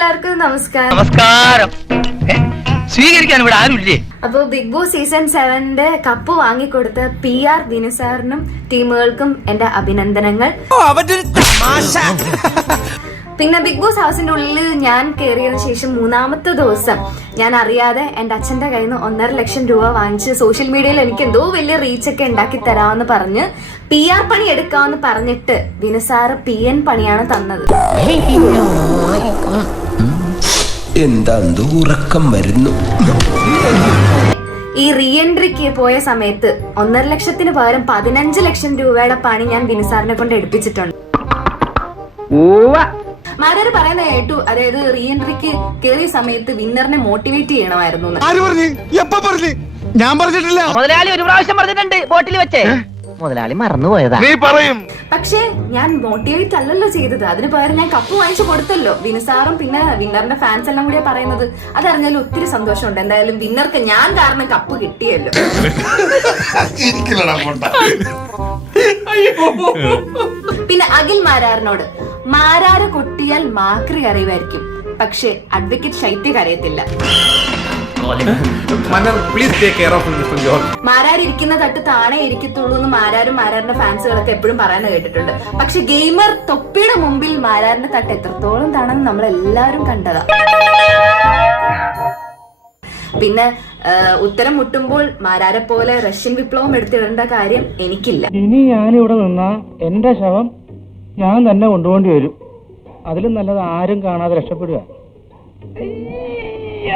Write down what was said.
എല്ലാവർക്കും നമസ്കാരം. നമസ്കാരം. സ്വീകരിക്കാൻ ഇവിടെ ആരുമില്ലേ? അപ്പൊ ബിഗ് ബോസ് സീസൺ സെവന്റെ കപ്പ് വാങ്ങിക്കൊടുത്ത പി ആർ ദിനസാറിനും ടീമുകൾക്കും എന്റെ അഭിനന്ദനങ്ങൾ. പിന്നെ ബിഗ് ബോസ് ഹൗസിന്റെ ഉള്ളിൽ ഞാൻ കയറിയതിനു ശേഷം മൂന്നാമത്തെ ദിവസം ഞാൻ അറിയാതെ എന്റെ അച്ഛന്റെ കയ്യിൽ നിന്ന് ഒന്നര ലക്ഷം രൂപ വാങ്ങിച്ച് സോഷ്യൽ മീഡിയയിൽ എനിക്ക് എന്തോ വലിയ റീച്ച് ഒക്കെ ഉണ്ടാക്കി തരാമെന്ന് പറഞ്ഞ് പി ആർ പണി എടുക്കാമെന്ന് പറഞ്ഞിട്ട് ദിനസാറ് പി എൻ പണിയാണ് തന്നത്. എന്താണ്ട് ഉറക്കം വരുന്നു. ഈ റീ എൻട്രിക്ക് പോയ സമയത്ത് ഒന്നര ലക്ഷത്തിന് പകരം പതിനഞ്ച് ലക്ഷം രൂപയുടെ പണി ഞാൻ ബിനിസാറിനെ കൊണ്ട് എടുപ്പിച്ചിട്ടുണ്ട്. മാരാര് പറയുന്ന കേട്ടു. അതായത് റീ എൻട്രിക്ക് കയറിയ സമയത്ത് വിന്നറിനെ മോട്ടിവേറ്റ് ചെയ്യണമായിരുന്നു ആര് പറഞ്ഞു? എപ്പ പറഞ്ഞു? ഞാൻ പറഞ്ഞിട്ടില്ല. മുതലാളി ഒരു പ്രാവശ്യം പറഞ്ഞിട്ടുണ്ട് ബോട്ടിൽ വെച്ചേ. മുതലാളി മറന്നുപോയതാ നീ പറയും. പക്ഷേ ഞാൻ മോട്ടിവേറ്റ് അല്ലല്ലോ ചെയ്തത്. അതിന് പകരം ഞാൻ കപ്പ് വാങ്ങിച്ചു കൊടുത്തല്ലോ. വിനസാറും പിന്നെ വിന്നറിന്റെ ഫാൻസ് എല്ലാം കൂടിയാ പറയുന്നത്. അതറിഞ്ഞാലും ഒത്തിരി സന്തോഷമുണ്ട്. എന്തായാലും വിന്നർക്ക് ഞാൻ കാരണം കപ്പ് കിട്ടിയല്ലോ. പിന്നെ അഖിൽ മാരാറിനോട് മാരാറ് കൊട്ടിയാൽ മാക്രി അറിയുമായിരിക്കും പക്ഷെ advocate Shaithya കരയത്തില്ല. Of Mr. George. Marar ഇരിക്കുന്ന തട്ട് താണെ ഇരിക്കത്തുള്ളൂ എന്ന് മാരാരും മാരാറിന്റെ ഫാൻസുകളൊക്കെ എപ്പോഴും പറയുന്നത് കേട്ടിട്ടുണ്ട്. പക്ഷെ ഗെയിമർ തൊപ്പിയുടെ മുമ്പിൽ മാരാറിന്റെ തട്ട് എത്രത്തോളം താണെന്ന് നമ്മൾ എല്ലാവരും കണ്ടതാ. പിന്നെ ഉത്തരം മുട്ടുമ്പോൾ മാരാരെ പോലെ റഷ്യൻ വിപ്ലവം എടുത്തിടേണ്ട കാര്യം എനിക്കില്ല. ഇനി ഞാനിവിടെ നിന്നാ എന്റെ ശവം ഞാൻ തന്നെ കൊണ്ടുപോകേണ്ടി വരും. അതിലും നല്ലത് ആരും കാണാതെ രക്ഷപ്പെടുക.